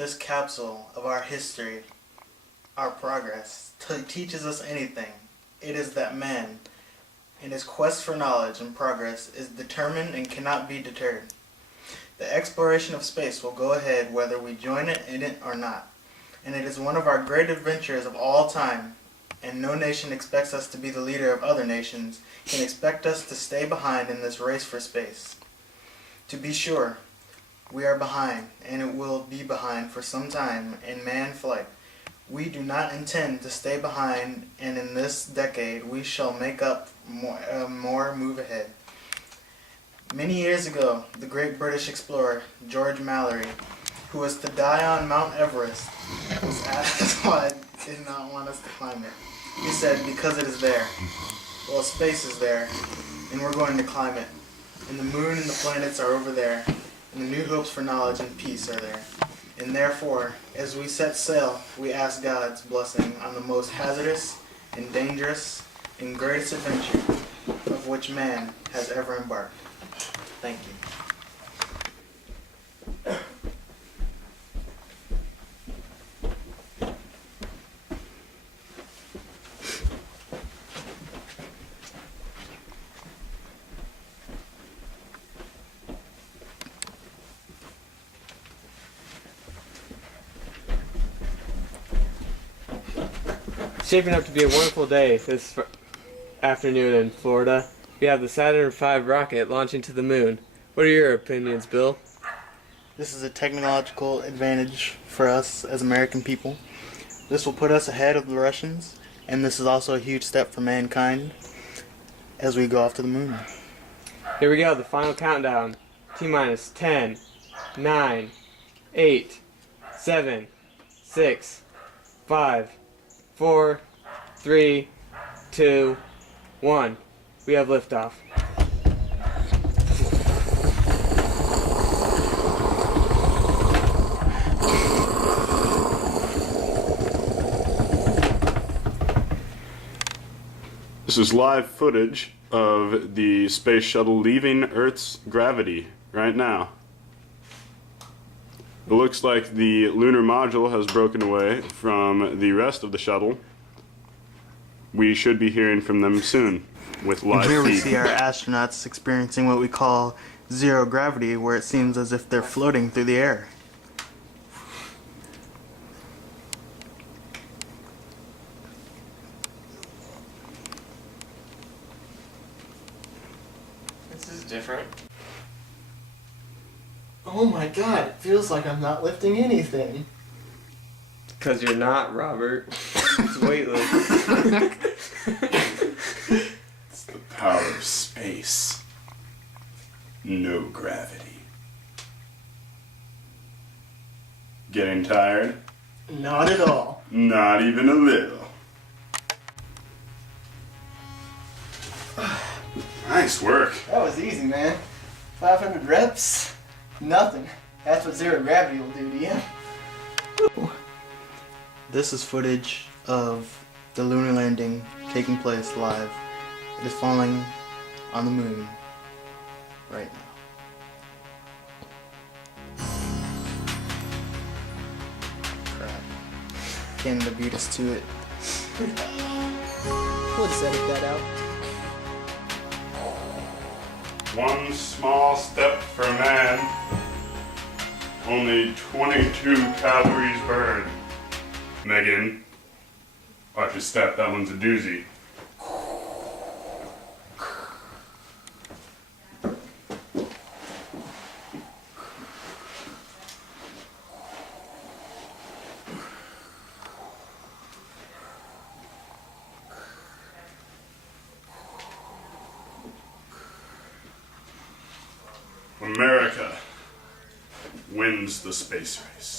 this capsule of our history, our progress, teaches us anything, it is that man, in his quest for knowledge and progress, is determined and cannot be deterred. The exploration of space will go ahead whether we join it in it or not, and it is one of our great adventures of all time, and no nation expects us to be the leader of other nations, can expect us to stay behind in this race for space. To be sure, we are behind, and it will be behind for some time in manned flight. We do not intend to stay behind, and in this decade we shall make up more move ahead. Many years ago, the great British explorer George Mallory, who was to die on Mount Everest, was asked why he did not want us to climb it. He said, because it is there. Well, space is there, and we're going to climb it. And the moon and the planets are over there, and the new hopes for knowledge and peace are there. And therefore, as we set sail, we ask God's blessing on the most hazardous and dangerous and greatest adventure of which man has ever embarked. Thank you. Shaping up to be a wonderful day this afternoon in Florida. We have the Saturn V rocket launching to the moon. What are your opinions, Bill? This is a technological advantage for us as American people. This will put us ahead of the Russians, and this is also a huge step for mankind as we go off to the moon. Here we go, the final countdown. T-minus 10, 9, 8, 7, 6, 5, 4, 3, 2, 1. We have liftoff. This is live footage of the space shuttle leaving Earth's gravity right now. It looks like the lunar module has broken away from the rest of the shuttle. We should be hearing from them soon with live And here we feed. see our astronauts experiencing what we call zero gravity, where it seems as if they're floating through the air. This is different. Oh my god, it feels like I'm not lifting anything. Because you're not, Robert. It's weightless. It's the power of space. No gravity. Getting tired? Not at all. Not even a little. Nice work. That was easy, man. 500 reps? Nothing. That's what zero gravity will do to you. This is footage of the lunar landing taking place live. It is falling on the moon right now. Crap. Canada beat us to it. We'll just edit that out. One small step for man. Only 22 calories burned. Megan, watch your step. That one's a doozy. America wins the space race.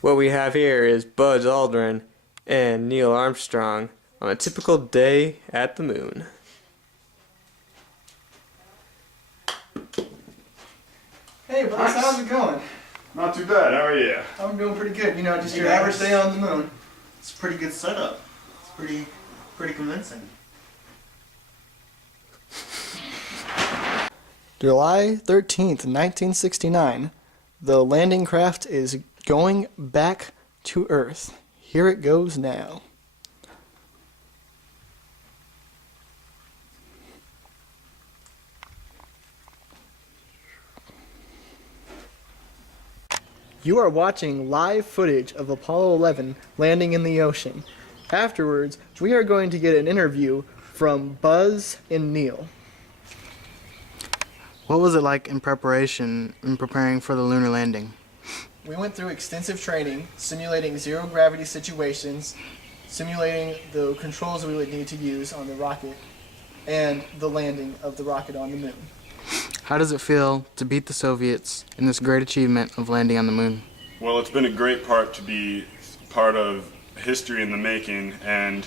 What we have here is Buzz Aldrin and Neil Armstrong on a typical day at the moon. Hey, boss, how's it going? Not too bad. How are you? I'm doing pretty good. You know, just your average day on the moon. It's a pretty good setup. It's pretty convincing. July 13th, 1969. The landing craft is going back to Earth. Here it goes now. You are watching live footage of Apollo 11 landing in the ocean. Afterwards, we are going to get an interview from Buzz and Neil. What was it like in preparing for the lunar landing? We went through extensive training, simulating zero gravity situations, simulating the controls we would need to use on the rocket, and the landing of the rocket on the moon. How does it feel to beat the Soviets in this great achievement of landing on the moon? Well, it's been a great part to be part of history in the making and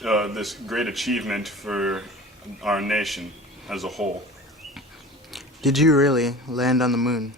this great achievement for our nation as a whole. Did you really land on the moon?